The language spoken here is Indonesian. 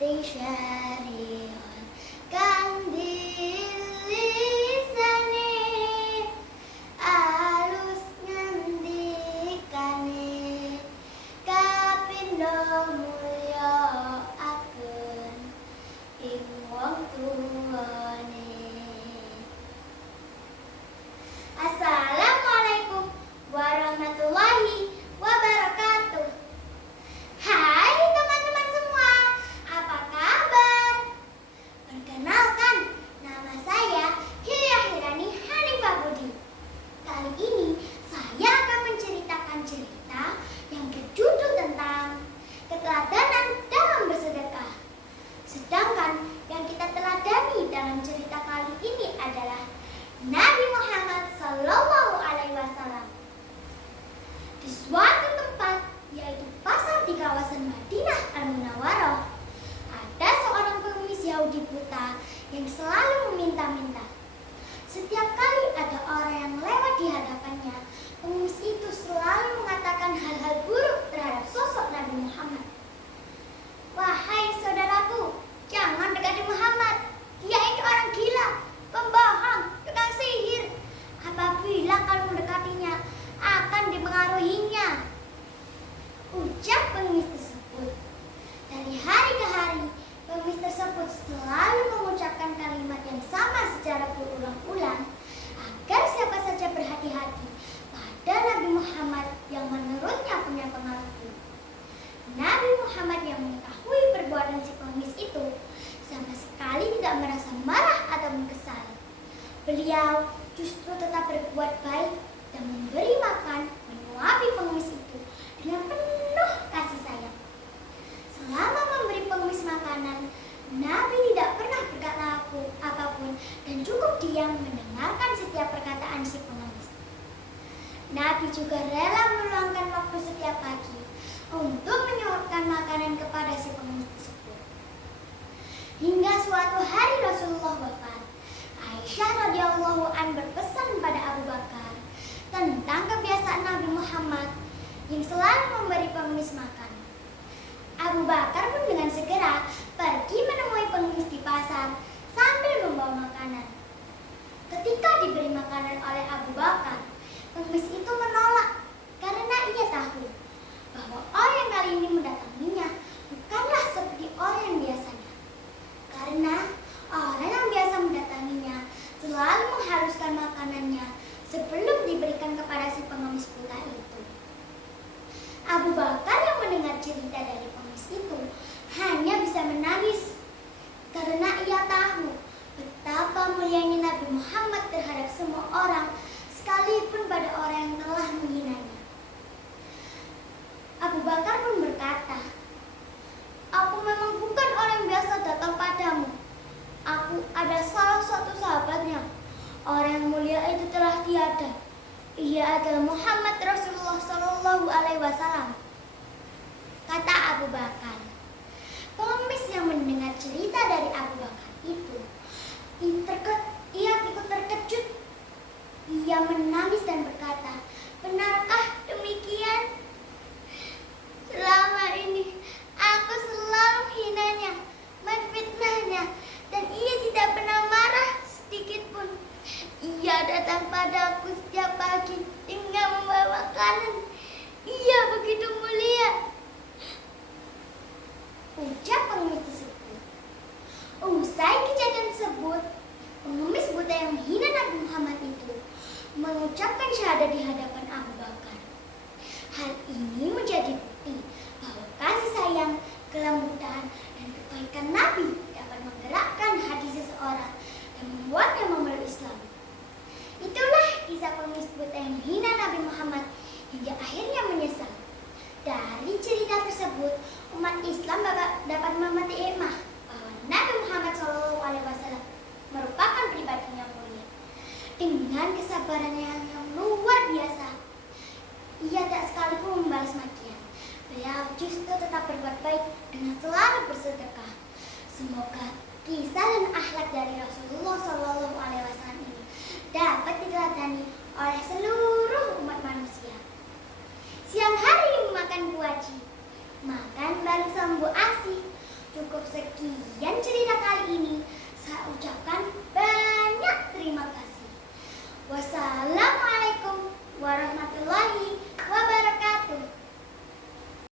syari'an kang dilisane alus ngendikane kapindo mulya aken ing wong tuwane. Assalamualaikum warahmatullahi wabarakatuh. Hai teman-teman semua, apa kabar? Perkenalkan, nama saya Hilya Hirani Hanifah Budi. Kali ini saya akan menceritakan cerita yang berjudul tentang keteladanan dalam bersedekah. Sedangkan yang kita teladani dalam cerita kali ini adalah Nabi Muhammad SAW. Di suatu tempat, yaitu pasar di kawasan Madinah Al-Munawwarah, ada seorang pengemis Yahudi buta yang selalu meminta-minta. Setiap kali ada orang yang lewat di hadapannya, pengemis itu selalu mengatakan hal-hal buruk terhadap sosok Nabi Muhammad. Wahai saudaraku, jangan dekati Muhammad. Dia itu orang gila, pembohong, tukang sihir. Apabila kamu mendekatinya, akan dipengaruhinya, ucap pengemis tersebut. Dari hari ke hari, pengemis tersebut selalu mengucapkan kalimat yang sama secara berulang-ulang agar siapa saja berhati-hati pada Nabi Muhammad yang menurutnya punya pengaruh. Nabi Muhammad yang mengetahui perbuatan si pengemis itu sama sekali tidak merasa marah atau kesal. Beliau justru tetap berbuat baik dan memberi makan, menyuapi pengemis itu dengan penuh kasih sayang. Selama memberi pengemis makanan, Nabi tidak pernah berkata apapun dan cukup diam mendengarkan setiap perkataan si pengemis. Nabi juga rela meluangkan waktu setiap pagi untuk menyuapkan makanan kepada si pengemis tersebut. Hingga suatu hari Rasulullah wafat, Aisyah radhiyallahu an berpesan pada Abu Bakar tentang kebiasaan Nabi Muhammad yang selalu memberi pengemis makan. Abu Bakar pun dengan segera pergi menemui pengemis di pasar sambil membawa makanan. Ketika diberi makanan oleh Abu Bakar, pengemis itu menolak karena ia tahu bahwa orang yang kali ini mendatanginya bukanlah seperti orang yang biasanya. Karena orang yang biasa mendatanginya selalu mengharuskan makanannya sebelum diberikan kepada si pengemis buta itu. Abu Bakar yang mendengar cerita dari pengemis itu hanya bisa menangis karena ia tahu betapa mulianya Nabi Muhammad terhadap semua orang, sekalipun pada orang yang telah menghinanya. Abu Bakar pun berkata, "Aku memang bukan orang biasa datang padamu. Aku ada salah satu sahabatnya. Orang yang mulia itu telah tiada. Ia adalah Muhammad Rasulullah SAW." Kata Abu Bakar. Pengemis yang mendengar cerita dari Abu Bakar itu, ia ikut terkejut. Ia menangis dan berkata, "Benarkah demikian? Selama ini aku selalu hinanya, menfitnahnya, dan ia tidak pernah marah sedikit pun. Ia datang padaku setiap pagi dengan membawa makanan. Ia begitu mulia," ucap pengemis tersebut. Usai kejadian tersebut, pengemis buta yang menghina Nabi Muhammad itu mengucapkan syahadat di hadapan Abu Bakar. Hal ini menjadi bukti bahwa kasih sayang, kelembutan, dan kebaikan Nabi dapat menggerakkan hati seseorang dan membuatnya memeluk Islam. Itulah kisah pengemis buta yang menghina Nabi Muhammad hingga akhirnya menyesal. Dari cerita tersebut, umat Islam dapat memetik hikmah bahwa Nabi Muhammad SAW merupakan pribadi yang mulia. Dengan kesabarannya yang luar biasa, ia tak sekalipun membalas makian. Beliau justru tetap berbuat baik dengan selalu bersedekah. Semoga kisah dan akhlak dari Rasulullah SAW ini dapat diteladani oleh seluruh umat manusia. Siang hari makan buaji, makan bareng sambu asih, cukup sekian cerita kali ini. Saya ucapkan bye.